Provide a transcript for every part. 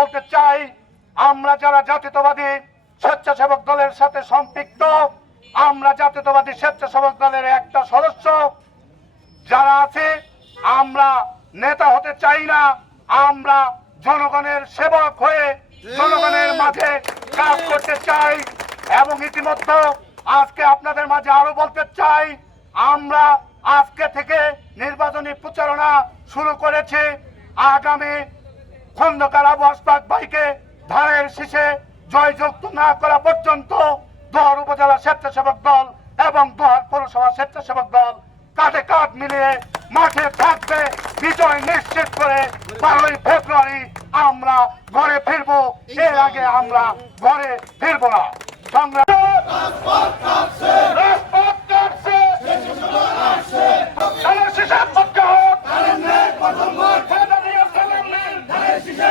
বলতে চাই, আমরা যারা জাতীয়তাবাদী স্বেচ্ছাসেবক দলের সাথে সম্পৃক্ত, আমরা জাতীয়তাবাদী স্বেচ্ছাসেবক দলের একটা সদস্য, যারা আছে, আমরা নেতা হতে চাই না, আমরা জনগণের সেবক হয়ে জনগণের মাঝে কাজ করতে চাই। এবং ইতিমধ্যে আজকে আপনাদের মাঝে আরও বলতে চাই, আমরা আজকে থেকে নির্বাচনী প্রচারণা শুরু করেছি। আগামী খন্দকার আবু আসফাক ভাইকে ধানের শীষে জয়যুক্ত না করা পর্যন্ত দোহার উপজেলা স্বেচ্ছাসেবক দল এবং দোহার পৌরসভা স্বেচ্ছাসেবক দল কাঁধে কাঁধ মিলিয়ে মাঠে থাকবে। বিজয় নিশ্চিত করে বারোই ফেব্রুয়ারি আমরা ঘরে ফিরবো। এর আগে আমরা ঘরে ফিরবো না। সংগ্রাম রাজপথ কাঁপছে। ধানের শীষের পক্ষে হোক। খালেদা জিয়ার সালাম নিন।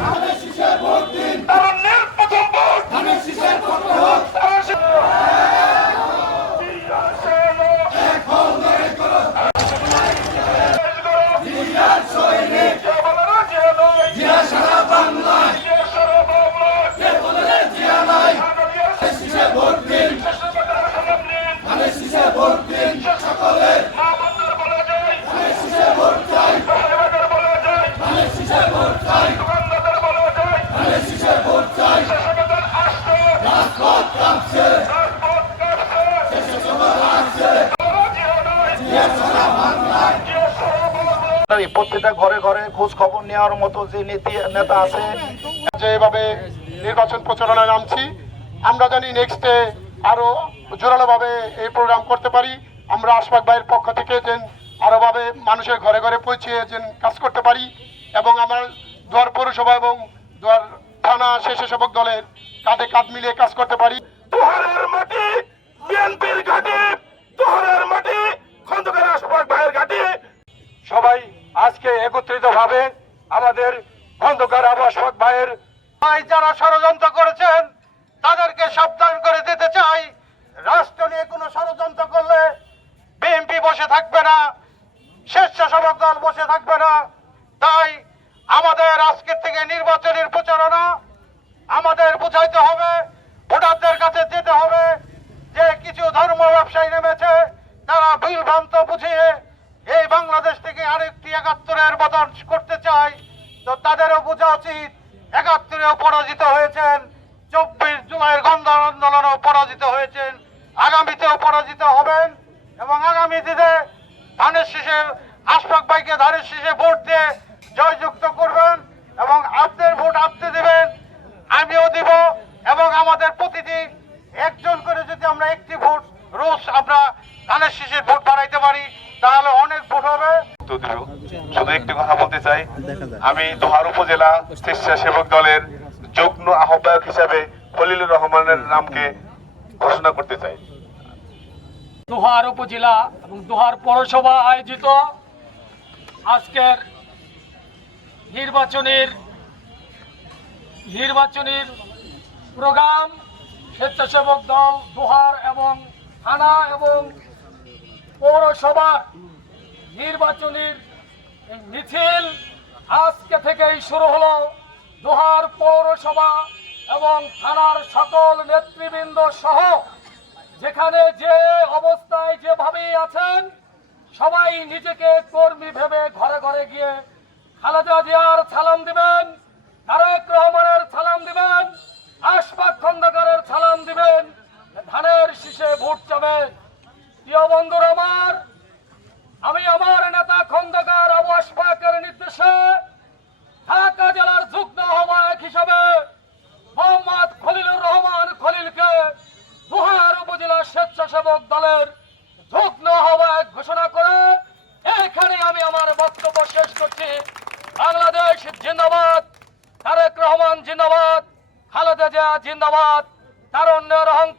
ধানের শীষে সালাম নিন। তারুণ্যের প্রথম ভোট। ধানের শীষে- জিয়া সেনো। জিয়া বলে না, জিয়া নয়। জিয়া সারা বাংলায়। খালেদা জিয়ার সালাম নিন। মা বন্ধুর বলে যাই। ভাইবাদের বলে যাই। দোকানদারদের বলে যাই। শাসকেদের আসছে। রাজপথ কাঁপছে। জিয়া নয়। জিয়া সারা বাংলায়। এই প্রত্যেকটা ঘরে ঘরে খোঁজ খবর নেওয়ার মতো যে নীতি, নেতা আছে, যে এভাবে নির্বাচন প্রচারণায় নামছি। আমরা জানি নেক্সটে আরও জোরালোভাবে এই প্রোগ্রাম করতে পারি। আমরা আশফাক ভাইয়ের পক্ষ থেকে যেন আরোভাবে মানুষের ঘরে ঘরে পৌঁছে যেন কাজ করতে পারি এবং আমার দুয়ার পৌরসভা এবং দুয়ার থানা স্বেচ্ছাসেবক দলের কাঁধে কাঁধ মিলিয়ে কাজ করতে পারি। মাটি বিএনপির ঘাটি। একত্রিত ভাবে আমাদের খন্দকার আশফাক ভাইয়ের ভাই যারা ষড়যন্ত্র করেছেন, তাদেরকে সাবধান করে দিতে চাই। রাষ্ট্র নিয়ে কোনো ষড়যন্ত্র করলে বিএনপি বসে থাকবে না, স্বেচ্ছাসেবক দল বসে থাকবে না। তাই আমাদের আজকের থেকে নির্বাচনের প্রচারণা আমাদের বুঝাইতে হবে, ভোটারদের কাছে যেতে হবে যে কিছু ধর্ম ব্যবসায়ী নেমেছে তারা ভুল ভ্রান্ত বুঝিয়ে এই বাংলাদেশ থেকে আরেকটি একাত্তরের বদল করতে চায় তো তাদেরও বোঝা উচিত। একাত্তরেও পরাজিত হয়েছেন। চব্বিশ জুলাইয়ের গন্ধ আন্দোলনেও পরাজিত হয়েছেন। আগামীতেও পরাজিত হবেন এবং আগামী দিনে ধানের শীষে, আশফাক ভাইকে ধানের শীষে ভোট দিয়ে জয়যুক্ত করবেন এবং আপনার ভোট আপনি দেবেন, আমিও দিব এবং আমাদের প্রতিটি একজন করে যদি আমরা একটি ভোট রোজ আমরা ধানের শীষের ভোট বাড়াইতে পারি, তাহলে অনেক ভোট হবে। শুধু একটি কথা বলতে চাই, আমি দোহার উপজেলা স্বেচ্ছাসেবক দলের যুগ্ম আহ্বায়ক হিসাবে খলিলুর রহমানের নামকে ঘোষণা করতে চাই। দোহার উপজেলা এবং দোহার পৌরসভা আয়োজিত আজকের নির্বাচনের নির্বাচনের প্রোগ্রাম, স্বেচ্ছাসেবক দল দোহার এবং থানা এবং পৌরসভার নির্বাচনের মিছিল আজকে থেকেই শুরু হলো। দোহার পৌরসভা এবং থানার সকল নেতৃবৃন্দ সহ, যেখানে যে অবস্থায় যেভাবে আছেন, সবাই নিজেকে কর্মী ভেবে ঘরে ঘরে গিয়ে খালেদা জিয়ার সালাম দিবেন, তারেক রহমানের সালাম দিবেন, আশফাক খন্দকারের সালাম দিবেন, ধানের শীষে ভোট যাবেন প্রিয় বন্ধুরা আমার আমি আমার নেতা খন্দকার আবু আশফাকের নির্দেশে ঢাকা জেলার যুগ্ম আহ্বায়ক হিসাবে মোহাম্মদ খলিলুর রহমান খলিলকে দোহার উপজেলা স্বেচ্ছাসেবক দলের যুগ্ম আহ্বায়ক ঘোষণা করে এখানে আমি আমার বক্তব্য শেষ করছি। বাংলাদেশ জিন্দাবাদ, তারেক রহমান জিন্দাবাদ, খালেদা জিয়া জিন্দাবাদ, তারুণ্যের অহংকার